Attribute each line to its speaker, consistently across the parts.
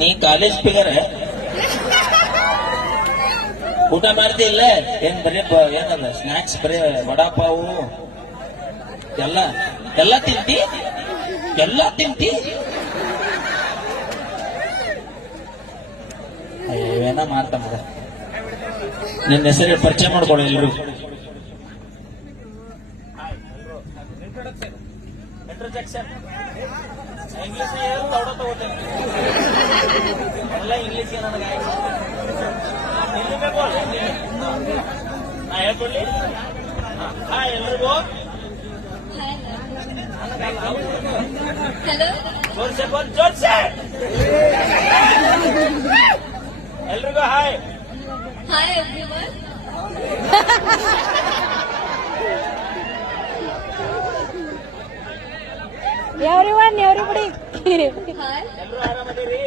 Speaker 1: ನೀ college figure ಊಟ ಮಾಡ್ತಿ ಇಲ್ಲ? ಏನ್ ಬರೀ ಏನಲ್ಲ ಸ್ನಾಕ್ಸ್ ಬರೀ ವಡಾಪಾವು? ಎಲ್ಲ? ಎಲ್ಲ ತಿಂತಿ? ಎಲ್ಲ ತಿಂತಿ? ಏನ ಮಾಡ್ತ ಮಗ ನಿನ್ನ ಹೆಸರು ಪರಿಚಯ ಮಾಡ್ಕೊಡು ಎಲ್ರು. ಎಲ್ಲ ಇಂಗ್ಲಿಷ್ ನನಗೆ எல்லாம் இங்கிலீஷ் ನಿಲ್ಲಬೇಕು ನಾ ಹೇಳ್ಕೊಡ್ಲಿ ಹಾ ಎಲ್ರಿಗೂ ಜೋರ್ಸೆ ಬಂದ್ ಜೋರ್ಸೆ ಎಲ್ರಿಗೂ hi
Speaker 2: hi every
Speaker 3: one
Speaker 1: everybody
Speaker 3: ಎಲ್ಲರೂ
Speaker 1: ಆರಾಮದಿರಿ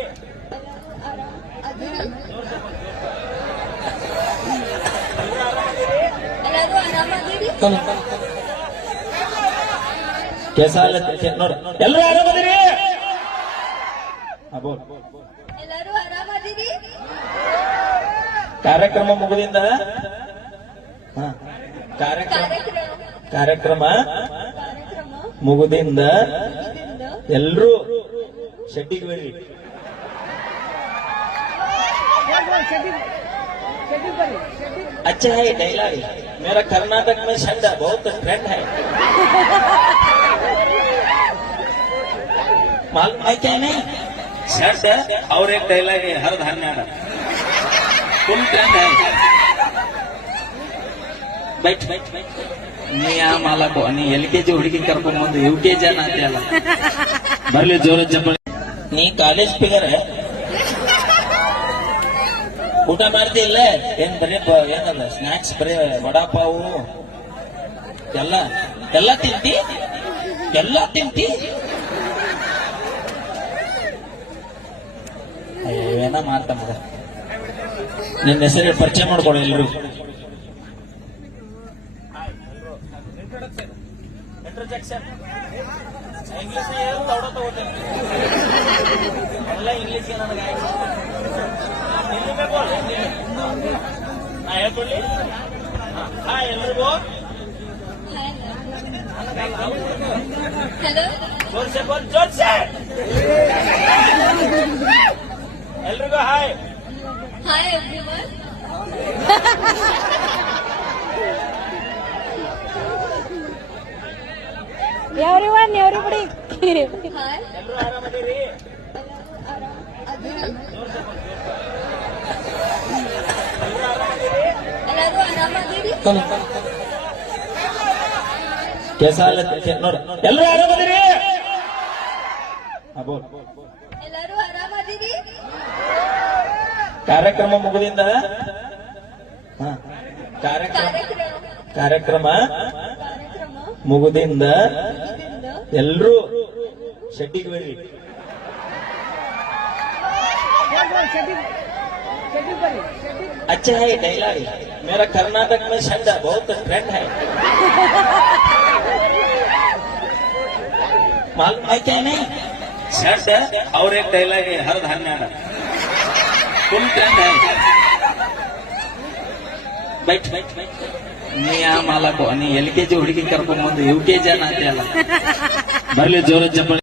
Speaker 1: ನೋಡ.
Speaker 3: ಎಲ್ಲರೂ ಆರಾಮದಿರಿ
Speaker 1: ಕಾರ್ಯಕ್ರಮ ಮುಗಿದಿಂದ? ಕಾರ್ಯಕ್ರಮ. ಮುಗುದಿಂದ ಎಲ್ರೂ ಶೆಟ್ಟಿಗೆ ಬರ್ರಿ अच्छा है डायलॉग मेरा कर्नाटक में शब्द बहुत ट्रेंड है मालूम है क्या नहीं शब्द और एक डायलॉग है हर धान्य फुल ट्रेंड है बैठ बैठ बैठ ನೀ ಆ ಮಾಲಕು ನೀ ಎಲ್ ಕೆ ಜಿ ಹುಡುಗಿ ಕರ್ಕೊಂಡ್ ಬಂದು ಯು ಕೆ ಜಿ ಅಲ್ಲ ಬರ್ಲಿ ಜೋರ ಚಪ್ಪಳಿ ನೀ ಕಾಲೇಜ್ ಫಿಗರ್ ಊಟ ಮಾಡ್ತಿಲ್ಲ ಏನ್ ಬರೀ ಏನಲ್ಲ ಸ್ನಾಕ್ಸ್ ಬರೀ ವಡಾಪಾವು, ಎಲ್ಲ ಎಲ್ಲ ತಿಂತಿ? ಎಲ್ಲ ತಿಂತಿ? ಏನ ಮಗ? ನಿನ್ನ ಹೆಸರು ಪರಿಚಯ ಮಾಡ್ಕೊಡಿ ಎಲ್ರು. ಇಂಗ್ಲಿಷ್ ಎಲ್ಲ ಇಂಗ್ಲಿಷ್ ನನಗೆ. ಹೇಳ್ಕೊಳ್ಳಿ ಹಾ ಎಲ್ರಿಗೂ ಜೋರ್ಸೆ ಬಂದ್ ಜೋರ್ಸೆ ಎಲ್ರಿಗೂ
Speaker 2: hi hi
Speaker 3: everyone
Speaker 1: everyone everybody
Speaker 3: ಎಲ್ಲರೂ ಆರಾಮ
Speaker 1: ಕೆಲಸ ನೋಡ ಎಲ್ಲರೂ ಆರಾಮದಿರಿ
Speaker 3: ಎಲ್ಲರೂ ಆರಾಮದಿರಿ
Speaker 1: ಕಾರ್ಯಕ್ರಮ ಮುಗಿದಿಂದ ಕಾರ್ಯಕ್ರಮ
Speaker 3: ಕಾರ್ಯಕ್ರಮ?
Speaker 1: ಕಾರ್ಯಕ್ರಮ?
Speaker 3: ಕಾರ್ಯಕ್ರಮ
Speaker 1: ಮುಗುದಿಂದ ಎಲ್ರೂ ಶೆಟ್ಟಿಗೆ ಬರ್ರಿ अच्छा है डायलॉग मेरा कर्नाटक में शब्द बहुत ट्रेंड है मालूम है क्या नहीं शब्द और एक डायलॉग है हर धान्य फुल ट्रेंड है बैठ बैठ बैठ ನೀ ಆ ಮಾಲಕು ನೀ ಎಲ್ ಕೆ ಜಿ ಹುಡುಗಿ ಕರ್ಕೊಂಡ್ ಬಂದು ಯು ಕೆ ಜಿ ಅಲ್ಲ ಬರ್ಲಿ ಜೋರ ಚಪ್ಪಳಿ